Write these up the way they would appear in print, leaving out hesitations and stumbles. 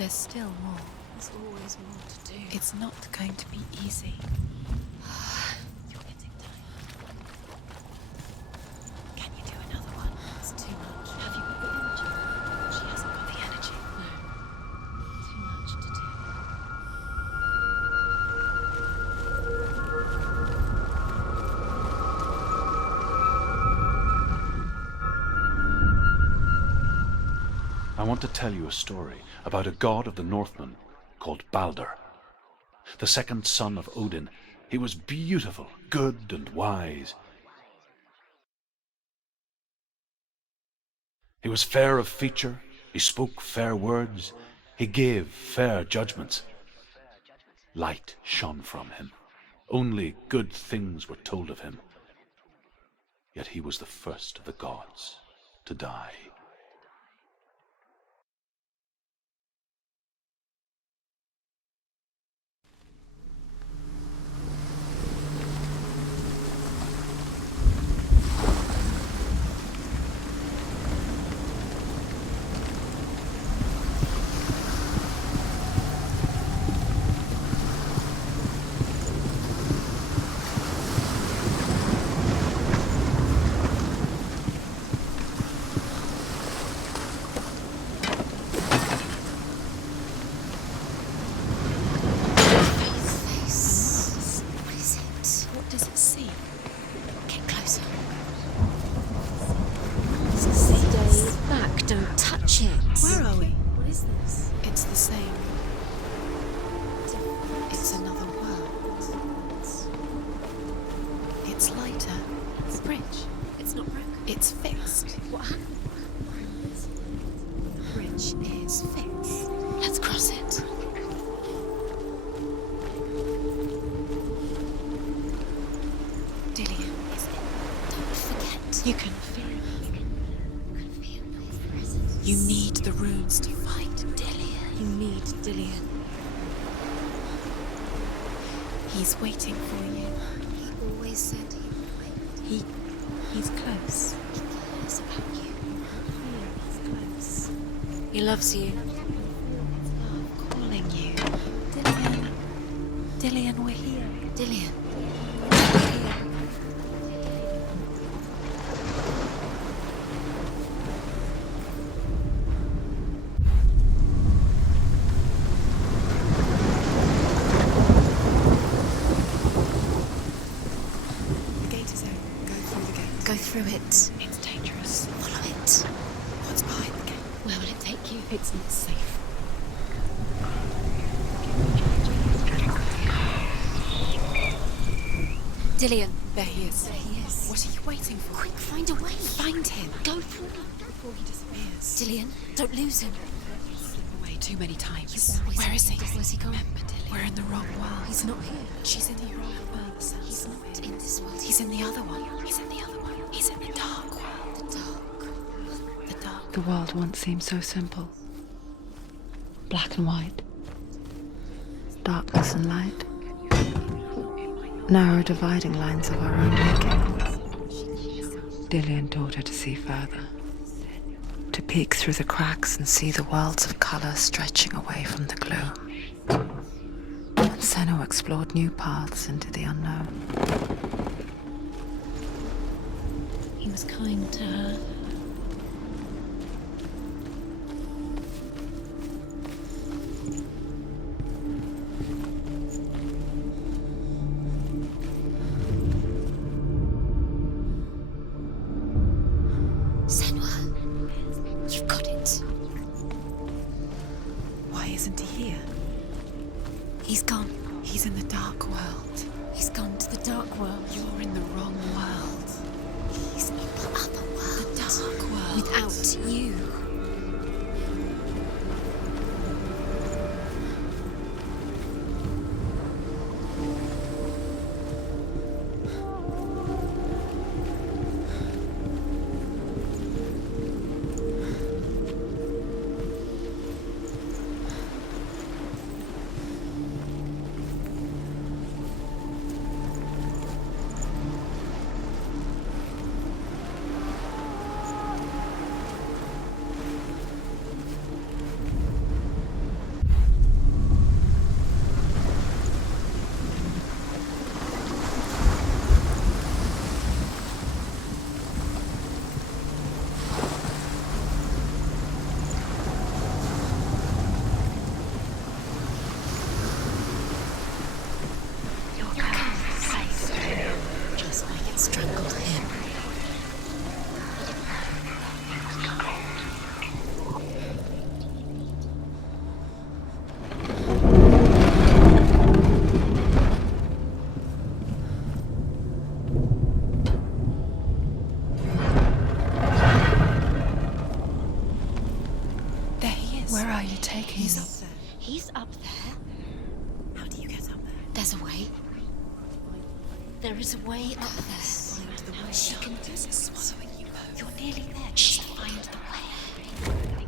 There's still more. There's always more to do. It's not going to be easy. You're getting tired. Can you do another one? It's too much. Have you got the energy? She hasn't got the energy. No. Too much to do. I want to tell you a story about a god of the Northmen called Balder. The second son of Odin, he was beautiful, good and wise. He was fair of feature, he spoke fair words, he gave fair judgments. Light shone from him. Only good things were told of him. Yet he was the first of the gods to die. You can feel it. You need the runes to fight Dillion. You need Dillion. He's waiting for you. He always said he would wait. He's close. He cares about you. He's close. He loves you. Love calling you. Dillion. Dillion, we're here. Dillion. Go through it. It's dangerous. Follow it. What's behind the gate? Where will it take you? It's not safe. Dillion. There he is. There he is. What are you waiting for? Quick, find a way. Find him. Go forward. Before he disappears. Dillion, don't lose him. Slip away too many times. Where is he? Where's he gone? Remember, Dillion. We're in the wrong world. He's not here. She's in the wrong world. He's not in this world. He's in the other one. He's in the other one. He's in the dark world. The dark. The dark. The world once seemed so simple. Black and white. Darkness and light. Narrow dividing lines of our own making. Dillion taught her to see further. To peek through the cracks and see the worlds of colour stretching away from the gloom. And Senua explored new paths into the unknown. He was kind to her. Senua, you've got it. Why isn't he here? He's gone. He's in the dark world. He's gone to the dark world. You're in the wrong world. He's in the other world. The dark world. Without you. are you taking He's me? up there. He's up there. How do you get up there? There's a way. There is a way up there. Find the way. She can do This is this. swallowing you both. You're nearly there. Just find the way.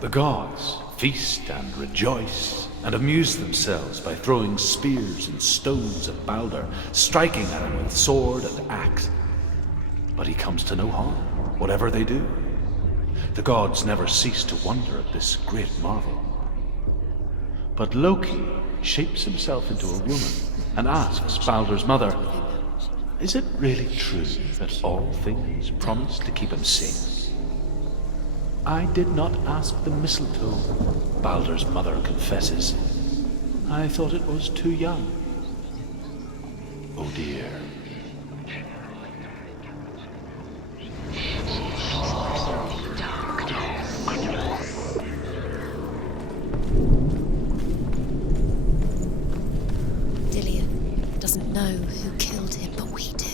The gods feast and rejoice and amuse themselves by throwing spears and stones at Balder, striking at him with sword and axe. But he comes to no harm, whatever they do. The gods never cease to wonder at this great marvel. But Loki shapes himself into a woman and asks Balder's mother, "Is it really true that all things promise to keep him safe?" "I did not ask the mistletoe," Balder's mother confesses. "I thought it was too young." Oh dear. Dillian doesn't know who killed him, but we do.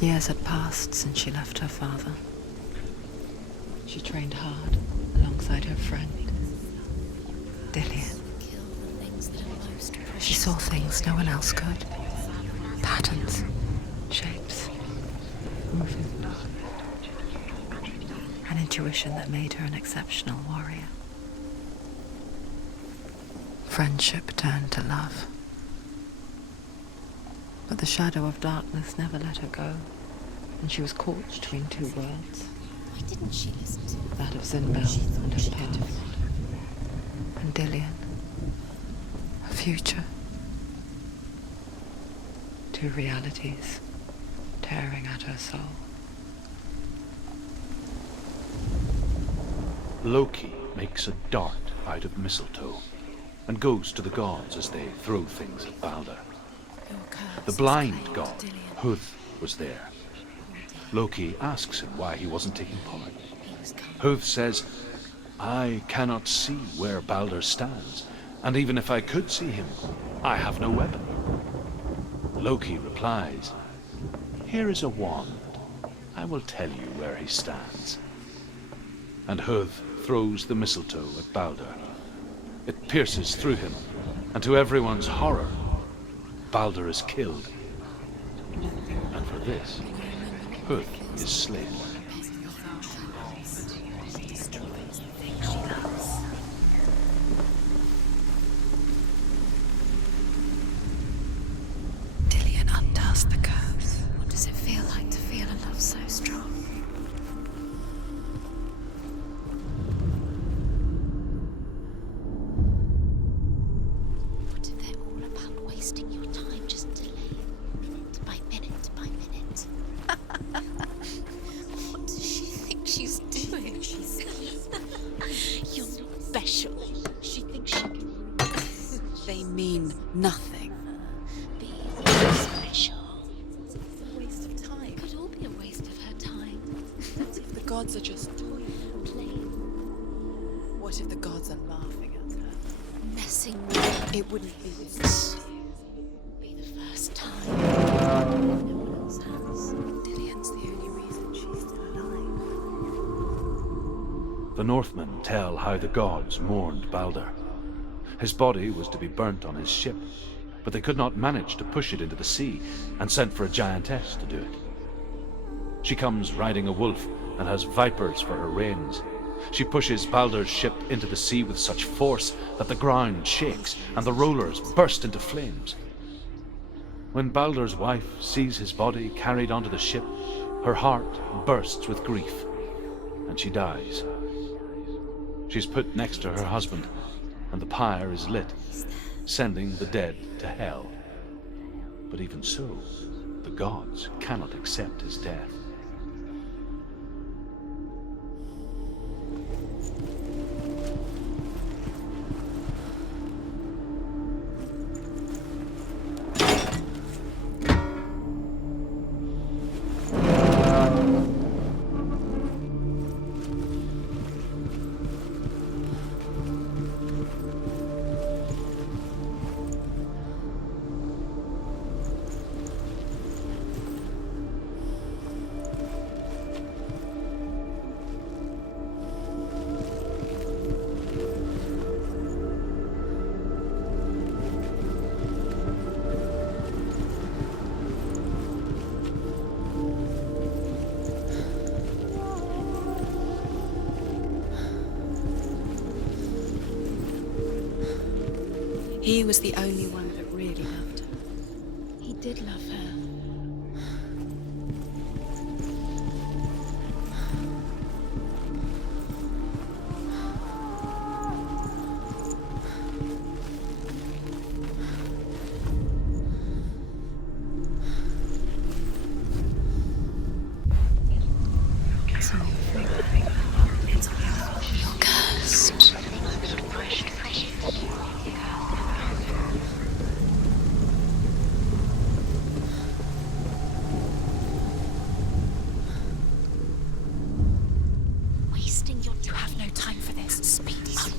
Years had passed since she left her father. She trained hard alongside her friend, Dillian. Kill the things that are most precious. She saw things no one else could. Patterns, shapes, movement. An intuition that made her an exceptional warrior. Friendship turned to love. But the shadow of darkness never let her go, and she was caught between two worlds, Why didn't she listen to him? that of Zinbel and her path, and Dillian, a future. Two realities tearing at her soul. Loki makes a dart out of mistletoe and goes to the gods as they throw things at Balder. Your curse The is blind claimed, god, Dillian. Huth, was there. Loki asks him why he wasn't taking part. He was coming. Huth says, "I cannot see where Balder stands, and even if I could see him, I have no weapon." Loki replies, "Here is a wand. I will tell you where he stands." And Huth throws the mistletoe at Balder. It pierces through him, and to everyone's horror, Balder is killed. And for this, Huth is slain. Dillian undoes the curse. What does it feel like to feel a love so strong? What if they're all about wasting your time just minute by minute? What does she think she's doing? You're not special. She thinks she can They mean nothing. be special. A waste of time. It could all be a waste of her time. What if the gods are just Playing, What if the gods are laughing at her? messing with It wouldn't be this. be the first time. No one else has. Dillian's the only reason she's still alive. The Northmen tell how the gods mourned Balder. His body was to be burnt on his ship, but they could not manage to push it into the sea and sent for a giantess to do it. She comes riding a wolf and has vipers for her reins. She pushes Balder's ship into the sea with such force that the ground shakes and the rollers burst into flames. When Balder's wife sees his body carried onto the ship, her heart bursts with grief, and she dies. She's put next to her husband, and the pyre is lit, sending the dead to hell. But even so, the gods cannot accept his death. He was the only one that really loved her. He did love her. You're cursed. Wasting your You have no time for this. Speed up.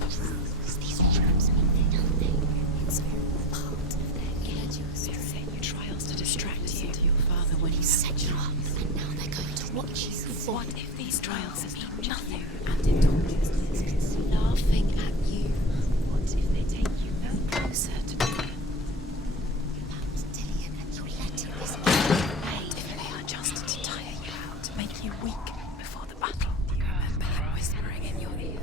These rooms mean nothing. It's all part of their religious. They set you trials to distract you to your father when he Set you up, and now they're going to watch you. What if these trials mean nothing? And it tortures laughing at you. What if they take you no closer to me? You loved Dillian and you let him this If they are just to tire you out, to make you weak before the battle. You remember him whispering in your ear.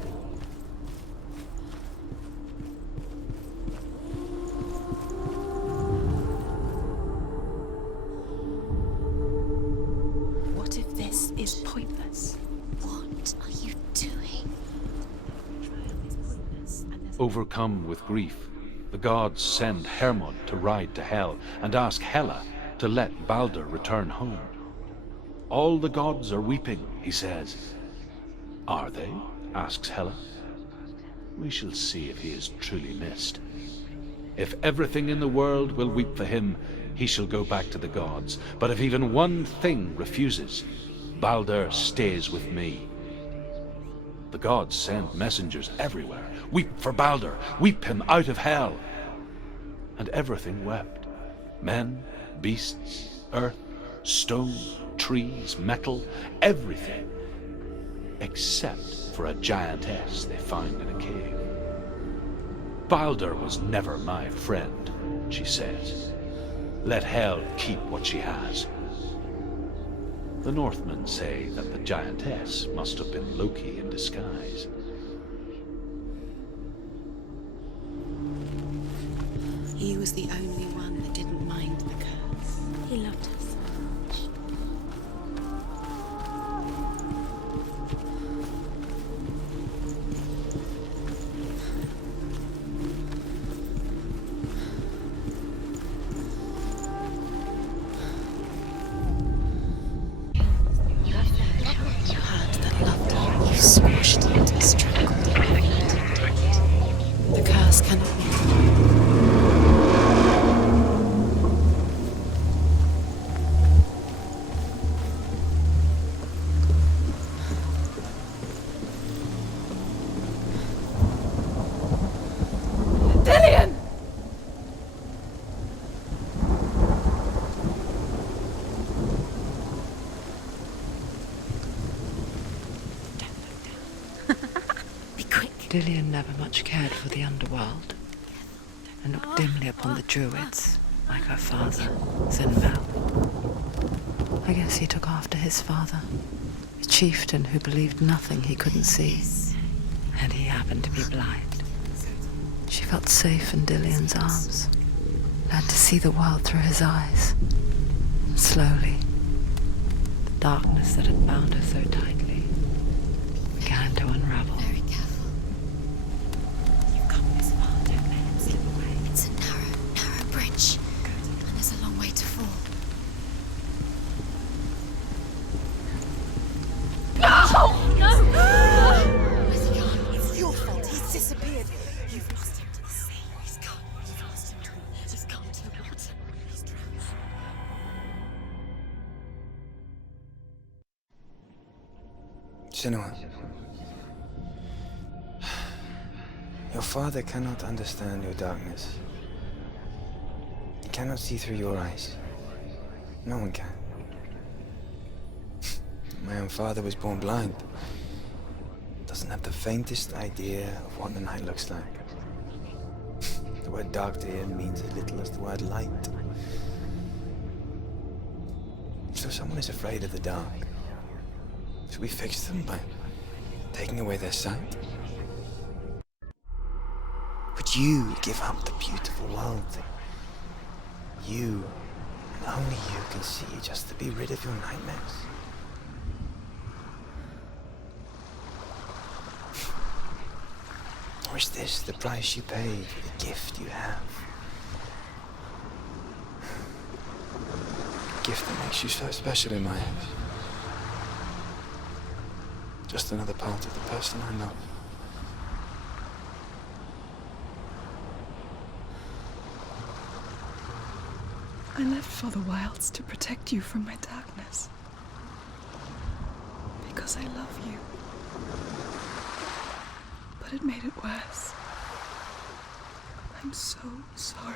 What if this is pointless? What are you doing? Overcome with grief, the gods send Hermod to ride to Hell and ask Hela to let Balder return home. All the gods are weeping, he says. Are they? Asks Hela. We shall see if he is truly missed. If everything in the world will weep for him, he shall go back to the gods. But if even one thing refuses, Balder stays with me. The gods send messengers everywhere. Weep for Balder, weep him out of Hell. And everything wept. Men, beasts, earth, stone, trees, metal, everything. Except for a giantess they find in a cave. Balder was never my friend, she says. Let Hel keep what she has. The Northmen say that the giantess must have been Loki in disguise. He was the only one that didn't mind the curse. He loved her so much. You heard that loved her. You squashed it and strangled it. The curse cannot be. Dillian! Be quick. Dillian never much cared for the underworld and looked dimly upon the druids, like her father, Zinval. I guess he took after his father, a chieftain who believed nothing he couldn't see, and he happened to be blind. She felt safe in Dillian's arms, learned to see the world through his eyes. And slowly, the darkness that had bound her so tightly began to unravel. Very careful. You've come this far, don't let him slip away. It's a narrow bridge. And there's a long way to fall. Where's he gone? It's your fault. He's disappeared. You've lost him to the sea. He's gone. You've lost him to the He's gone to the water. He's drowned. Senua, your father cannot understand your darkness. He cannot see through your eyes. No one can. My own father was born blind. Doesn't have the faintest idea of what the night looks like. The word dark to him means as little as the word light. So someone is afraid of the dark. Should we fix them by taking away their sight? Would you give up the beautiful world. You, and only you, can see just to be rid of your nightmares. Or is this the price you pay for the gift you have? A gift that makes you so special in my eyes. Just another part of the person I love. I left for the wilds to protect you from my darkness. Because I love you. But it made it worse. I'm so sorry.